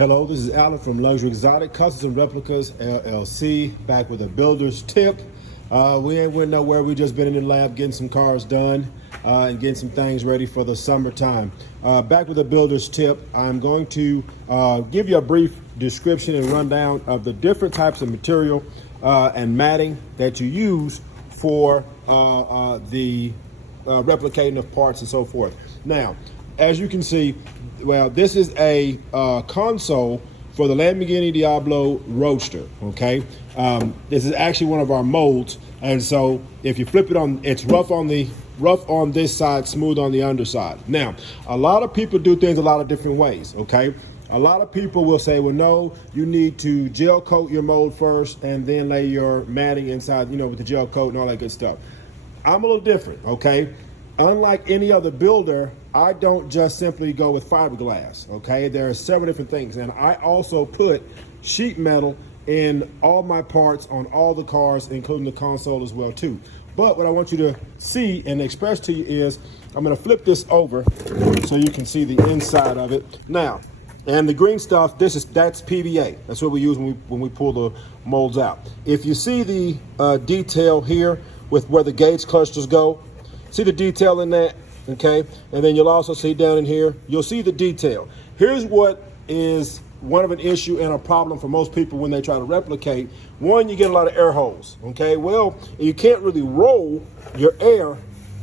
Hello, this is Alan from Luxury Exotic Customs and Replicas LLC, back with a builder's tip. We ain't went nowhere. We just been in the lab getting some cars done and getting some things ready for the summertime. Back with a builder's tip. I'm going to give you a brief description and rundown of the different types of material and matting that you use for the replicating of parts and so forth. Now, as you can see, well, this is a console for the Lamborghini Diablo Roadster, okay? This is actually one of our molds, and so if you flip it on, it's rough on this side, smooth on the underside. Now, a lot of people do things a lot of different ways, okay? A lot of people will say, well, no, you need to gel coat your mold first and then lay your matting inside, you know, with the gel coat and all that good stuff. I'm a little different, okay? Unlike any other builder, I don't just simply go with fiberglass, okay? There are several different things, and I also put sheet metal in all my parts on all the cars, including the console as well too. But what I want you to see and express to you is, I'm gonna flip this over so you can see the inside of it. Now, and the green stuff, that's PVA. That's what we use when we pull the molds out. If you see the detail here with where the gauge clusters go, see the detail in that, okay? And then you'll also see down in here, you'll see the detail. Here's what is one of an issue and a problem for most people when they try to replicate. One, you get a lot of air holes, okay? Well, you can't really roll your air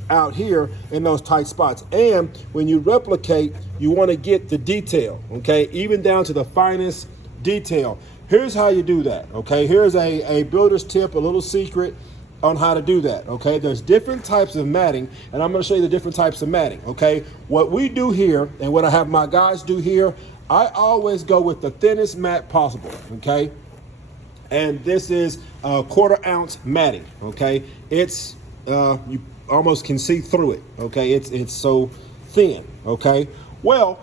out here in those tight spots. And when you replicate, you wanna get the detail, okay? Even down to the finest detail. Here's how you do that, okay? Here's a builder's tip, a little secret on how to do that, okay? There's different types of matting, and I'm gonna show you the different types of matting, okay? What we do here, and what I have my guys do here, I always go with the thinnest mat possible, okay? And this is a 1/4 ounce matting, okay? It's, you almost can see through it, okay? It's so thin, okay? Well,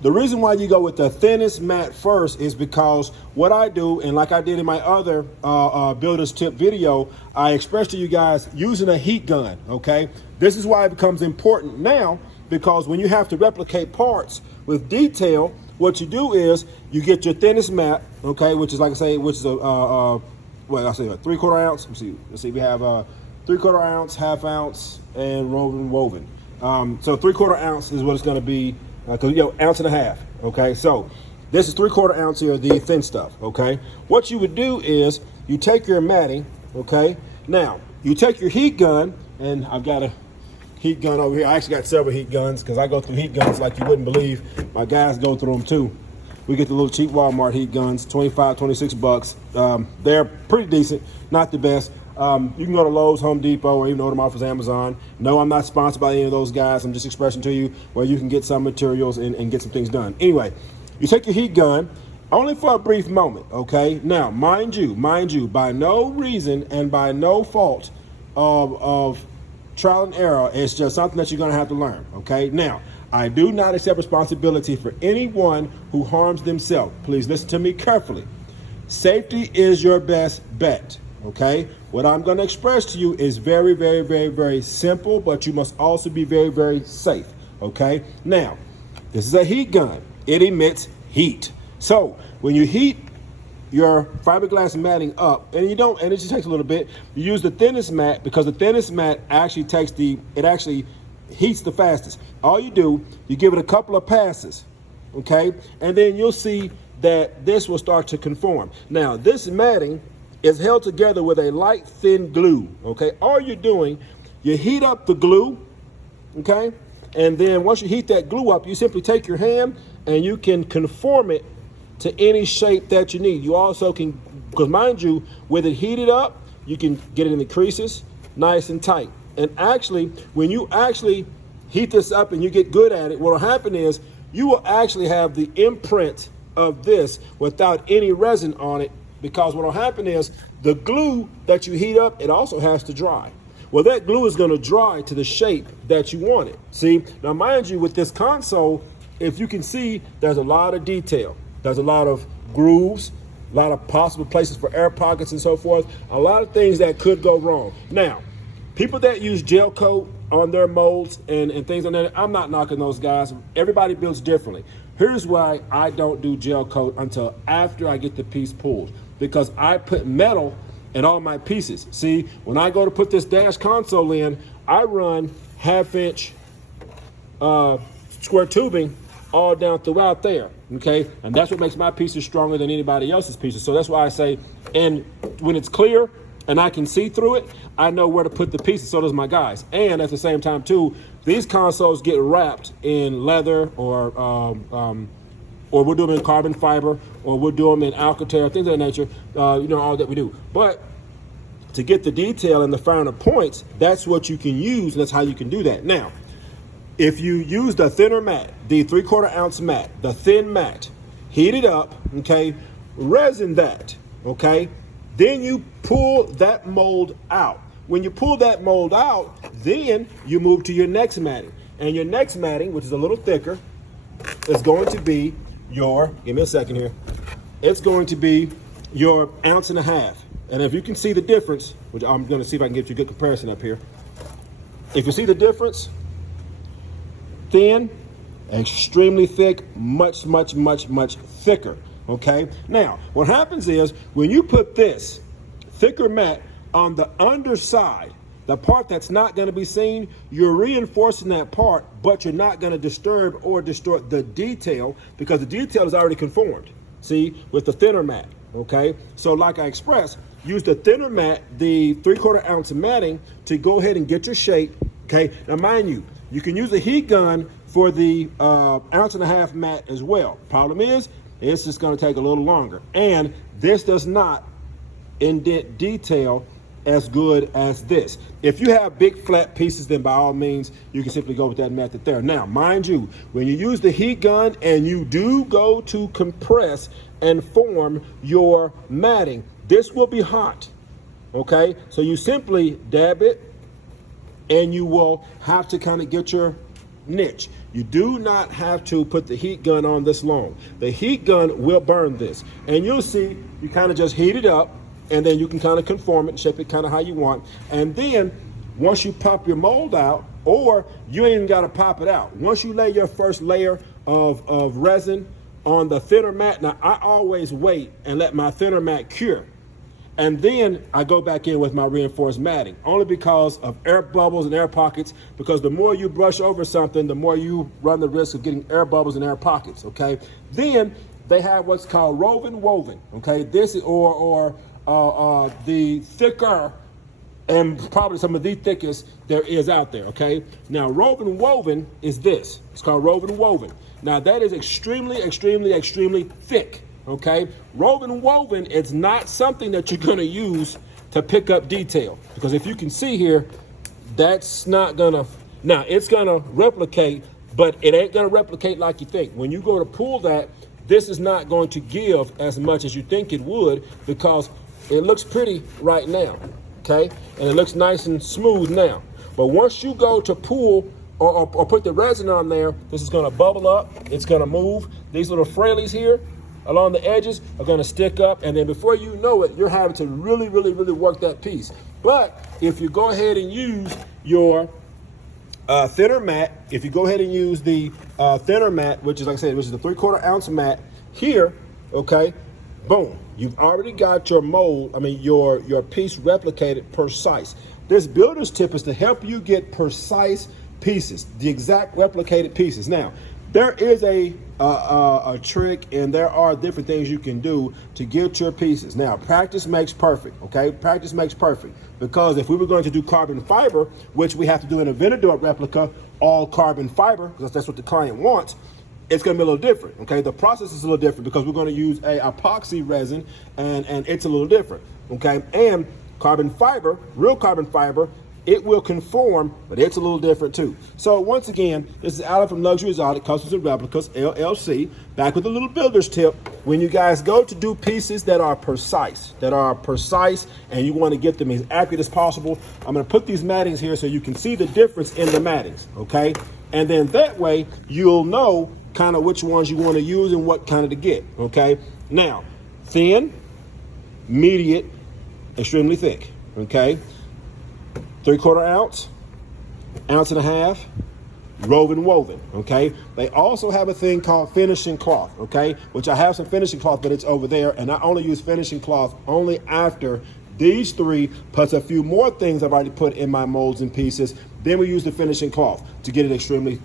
the reason why you go with the thinnest mat first is because what I do, and like I did in my other builder's tip video, I expressed to you guys using a heat gun, okay? This is why it becomes important now, because when you have to replicate parts with detail, what you do is you get your thinnest mat, okay, which is like I say, which is a 3/4 ounce. Let's see, we have a 3/4 ounce, 1/2 ounce, and woven. So 3/4 ounce is what it's gonna be, because, you know, 1.5 ounces, okay? So this is 3/4 ounce here, the thin stuff, okay? What you would do is you take your matting, okay? Now, you take your heat gun, and I've got a heat gun over here. I actually got several heat guns because I go through heat guns like you wouldn't believe. My guys go through them too. We get the little cheap Walmart heat guns, 25, 26 bucks. They're pretty decent, not the best. You can go to Lowe's, Home Depot, or even order them off of Amazon. No, I'm not sponsored by any of those guys. I'm just expressing to you where you can get some materials and get some things done. Anyway, you take your heat gun, only for a brief moment, okay? Now, mind you, by no reason and by no fault of trial and error, it's just something that you're gonna have to learn, okay? Now, I do not accept responsibility for anyone who harms themselves. Please listen to me carefully. Safety is your best bet. Okay, what I'm going to express to you is very, very, very, very simple, but you must also be very, very safe. Okay, now this is a heat gun, it emits heat. So when you heat your fiberglass matting up, and it just takes a little bit, you use the thinnest mat, because the thinnest mat actually actually heats the fastest. All you do, you give it a couple of passes, okay, and then you'll see that this will start to conform. Now this matting is held together with a light thin glue, okay? All you're doing, you heat up the glue, okay? And then once you heat that glue up, you simply take your hand and you can conform it to any shape that you need. You also can, because mind you, with it heated up, you can get it in the creases, nice and tight. And actually, when you actually heat this up and you get good at it, what will happen is you will actually have the imprint of this without any resin on it, because what will happen is the glue that you heat up, it also has to dry. Well, that glue is going to dry to the shape that you want it. See, now mind you, with this console, if you can see, there's a lot of detail. There's a lot of grooves, a lot of possible places for air pockets and so forth, a lot of things that could go wrong. Now, people that use gel coat on their molds and things on that, I'm not knocking those guys. Everybody builds differently. Here's why I don't do gel coat until after I get the piece pulled, because I put metal in all my pieces. See, when I go to put this dash console in, I run 1/2 inch square tubing all down throughout there, okay? And that's what makes my pieces stronger than anybody else's pieces. So that's why I say, and when it's clear and I can see through it, I know where to put the pieces, so does my guys. And at the same time too, these consoles get wrapped in leather or we'll do them in carbon fiber, or we'll do them in Alcantara, things of that nature, all that we do. But to get the detail and the finer points, that's what you can use, and that's how you can do that. Now, if you use the thinner mat, the 3/4 ounce mat, the thin mat, heat it up, okay, resin that, okay, then you pull that mold out. When you pull that mold out, then you move to your next matting. And your next matting, which is a little thicker, is going to be your, give me a second here, it's going to be your 1.5 ounces. And if you can see the difference, which I'm going to see if I can get you a good comparison up here. If you see the difference, thin, extremely thick, much thicker, okay? Now, what happens is when you put this thicker mat on the underside, the part that's not going to be seen, you're reinforcing that part, but you're not going to disturb or distort the detail, because the detail is already conformed, see, with the thinner mat, okay? So like I expressed, use the thinner mat, the 3/4 ounce matting, to go ahead and get your shape, okay? Now mind you, you can use a heat gun for the 1.5 ounce mat as well. Problem is, it's just going to take a little longer, and this does not indent detail as good as this. If you have big flat pieces, then by all means you can simply go with that method there. Now mind you, when you use the heat gun and you do go to compress and form your matting, this will be hot, okay? So you simply dab it, and you will have to kind of get your niche. You do not have to put the heat gun on this long. The heat gun will burn this, and you'll see you kind of just heat it up, and then you can kind of conform it, shape it kind of how you want. And then once you pop your mold out, or you ain't even got to pop it out, once you lay your first layer of resin on the thinner mat, now I always wait and let my thinner mat cure, and then I go back in with my reinforced matting, only because of air bubbles and air pockets, because the more you brush over something, the more you run the risk of getting air bubbles and air pockets, okay? Then they have what's called woven, okay? This is, or the thicker, and probably some of the thickest there is out there, okay? Now, woven is this. It's called woven. Now, that is extremely thick, okay? Woven is not something that you're gonna use to pick up detail, because if you can see here, that's not gonna, now it's gonna replicate, but it ain't gonna replicate like you think. When you go to pull that, this is not going to give as much as you think it would, because it looks pretty right now, okay? And it looks nice and smooth now. But once you go to pull or put the resin on there, this is gonna bubble up, it's gonna move. These little frailies here along the edges are gonna stick up, and then before you know it, you're having to really work that piece. But if you go ahead and use your thinner mat, if you go ahead and use the thinner mat, which is, like I said, which is the 3/4 ounce mat here, okay, boom, you've already got your mold, your piece replicated precise. This builder's tip is to help you get precise pieces, the exact replicated pieces. Now, there is a trick, and there are different things you can do to get your pieces. Now, practice makes perfect, okay? Practice makes perfect, because if we were going to do carbon fiber, which we have to do in a Venador replica, all carbon fiber, because that's what the client wants, it's gonna be a little different, okay? The process is a little different, because we're gonna use a epoxy resin, and it's a little different, okay? And carbon fiber, real carbon fiber, it will conform, but it's a little different too. So once again, this is Alan from Luxury Exotic Customs and Replicas, LLC, back with a little builder's tip. When you guys go to do pieces that are precise, and you want to get them as accurate as possible, I'm gonna put these mattings here so you can see the difference in the mattings, okay? And then that way, you'll know kind of which ones you want to use and what kind of to get, okay? Now, thin, mediate, extremely thick, okay? 3/4 ounce, 1.5 ounces, woven, okay? They also have a thing called finishing cloth, okay? Which I have some finishing cloth, but it's over there, and I only use finishing cloth only after these three, plus a few more things I've already put in my molds and pieces. Then we use the finishing cloth to get it extremely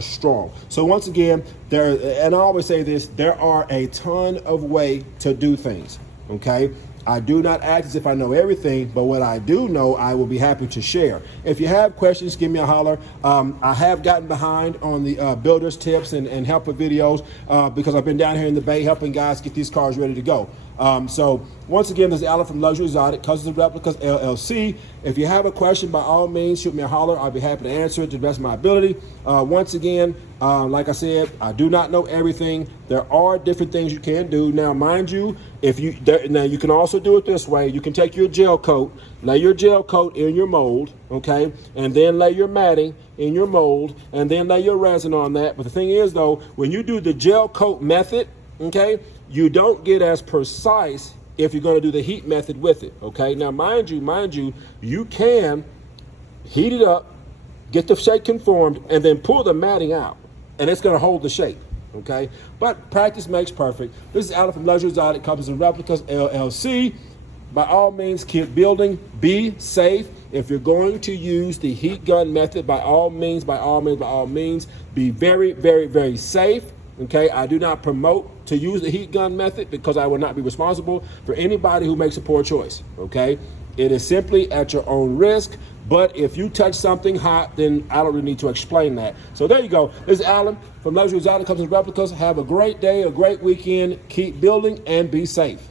strong. So once again, and I always say this, there are a ton of ways to do things, okay? I do not act as if I know everything, but what I do know, I will be happy to share. If you have questions, give me a holler. I have gotten behind on the builders tips and helper videos because I've been down here in the Bay helping guys get these cars ready to go. So once again, this is Alan from Luxury Exotic, Cousins of Replicas LLC. If you have a question, by all means, shoot me a holler. I'll be happy to answer it to the best of my ability. Once again, like I said, I do not know everything. There are different things you can do. Now, mind you, now you can also do it this way. You can take your gel coat, lay your gel coat in your mold, okay, and then lay your matting in your mold, and then lay your resin on that. But the thing is, though, when you do the gel coat method, okay, you don't get as precise if you're going to do the heat method with it, okay? Now, mind you, you can heat it up, get the shape conformed, and then pull the matting out, and it's going to hold the shape, okay? But practice makes perfect. This is Alan from Luxury Exotic, Cousins and Replicas LLC. By all means, keep building, be safe. If you're going to use the heat gun method, by all means, be very, very, very safe. Okay, I do not promote to use the heat gun method because I will not be responsible for anybody who makes a poor choice. Okay, it is simply at your own risk. But if you touch something hot, then I don't really need to explain that. So there you go. This is Alan from Luxury Exotic, Cousins and Replicas. Have a great day, a great weekend. Keep building and be safe.